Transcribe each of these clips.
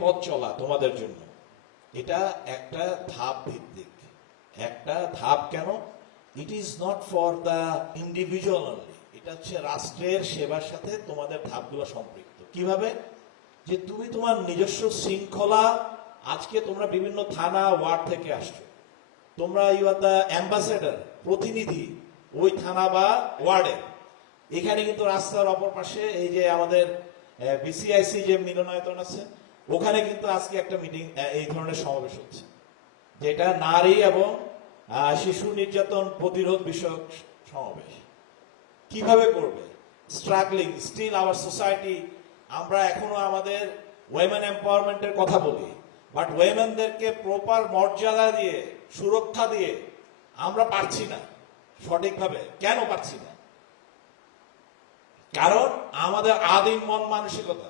পথ চলা তোমাদের জন্য। এটা একটা ধাপ ভিত্তিক। একটা ধাপ কেন? It is not for the individual only এটা হচ্ছে রাষ্ট্রের সেবার সাথে তোমাদের ধাপগুলো সম্পৃক্ত। কীভাবে? যে তুমি তোমার নিজস্ব শৃঙ্খলা, আজকে তোমরা বিভিন্ন থানা, ওয়ার্ড থেকে আসছো। তোমরা ইউ আর দ্য অ্যাম্বাসেডার প্রতিনিধি ওই থানা বা ওয়ার্ডে। এখানে কিন্তু রাস্তার অপর পাশে এই যে আমাদের বিসিআইসি যে মিলনায়তন আছে ওখানে কিন্তু আজকে একটা মিটিং এই ধরনের সমাবেশ হচ্ছে। যেটা নারী এবং শিশু নির্যাতন প্রতিরোধ বিষয়ক সমাবেশ। কীভাবে করবে? স্ট্রাগলিং স্টিল আওয়ার সোসাইটি আমরা এখনও আমাদের ওয়েমেন এম্পাওয়ারমেন্টের কথা বলি বাট ওয়েমেনদেরকে প্রপার মর্যাদা দিয়ে, সুরক্ষা দিয়ে আমরা পারছি না। সঠিকভাবে কেন পারছি না? কারণ আমাদের আদিম মন মানসিকতা।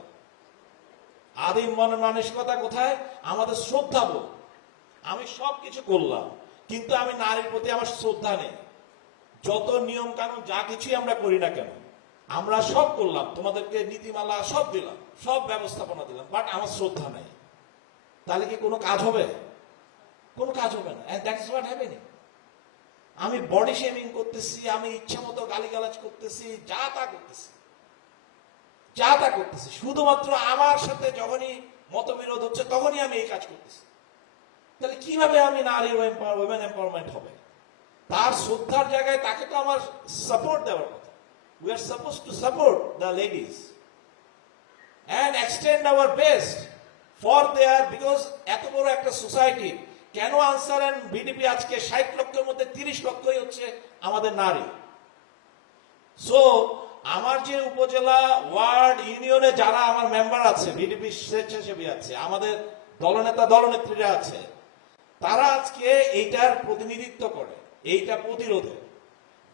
আদিম মন মানসিকতা কোথায়? আমাদের শ্রদ্ধা বোধ। আমি সব কিছু করলাম, কিন্তু আমি নারীর প্রতি আমার শ্রদ্ধা নেই। যত নিয়ম কানুন যা কিছুই আমরা করি না কেন, আমরা সব করলাম, তোমাদেরকে নীতিমালা সব দিলাম, সব ব্যবস্থাপনা দিলাম বাট আমার শ্রদ্ধা নেই। তাহলে কি কোনো কাজ হবে? কোনো কাজ হবে না। আমি বডি শেমিং করতেছি, আমি ইচ্ছা মতো গালিগালাজ করতেছি, যা তা করতেছি। যা তা করতেছি। শুধুমাত্র আমার সাথে যখনই মতবিরোধ হচ্ছে, তখনই আমি এই কাজ করতেছি। তাহলে কীভাবে আমি নারী ওয়েমেন এম্পাওয়ারমেন্ট হবে? তার শ্রদ্ধার জায়গায় তাকে তো আমার সাপোর্ট দেওয়ার কথা। We are suppose to support the ladies and extend our best for their because এত বড় একটা সোসাইটি কেন আনসার অ্যান্ড বিডিপি আজকে ষাট লক্ষের মধ্যে তিরিশ লক্ষই হচ্ছে আমাদের নারী? সো আমার যে উপজেলা ওয়ার্ড ইউনিয়নে যারা আমার মেম্বার আছে, বিডিপি স্বেচ্ছাসেবী আছে, আমাদের দলনেতা, দলনেত্রীরা আছে, তারা আজকে এইটার প্রতিনিধিত্ব করে, এইটা প্রতিরোধে।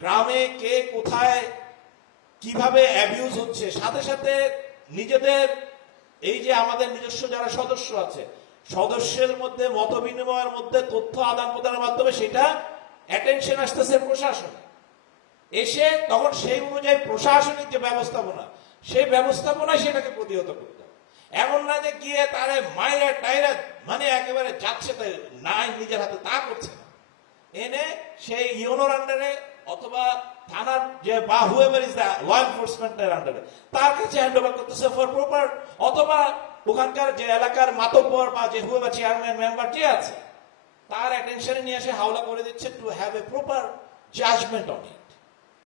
গ্রামে কে কোথায় কীভাবে অ্যাবিউজ হচ্ছে, সাথে সাথে নিজেদের, এই যে আমাদের নিজস্ব যারা সদস্য আছে, সদস্যের মধ্যে মত বিনিময়ের মধ্যে তথ্য আদান প্রদানের মাধ্যমে সেটা অ্যাটেনশন আসতেছে প্রশাসন। এসে তখন সেই অনুযায়ী প্রশাসনিক যে ব্যবস্থাপনা, সেই ব্যবস্থাপনায় সেটাকে প্রতিহত করতে হবে এমন না যে গিয়ে তারে মায়ের টাইরা মানে একেবারে যাচ্ছে তাই নাই, নিজের হাতে তা করছে না। এনে সেই ইউনোর আন্ডারে অথবা থানার যে বা হুয়েভার ইজ দ্য ল এনফোর্সমেন্টের আন্ডারে, তার কাছে হ্যান্ড ওভার করতেছে ফর প্রপার অথবা ওখানকার যে এলাকার মাতব্বর বা যে হুয়েভার চেয়ারম্যান মেম্বার যে আছে, তার অ্যাটেনশনে নিয়ে এসে হাওলা করে দিচ্ছে to have a proper judgement on it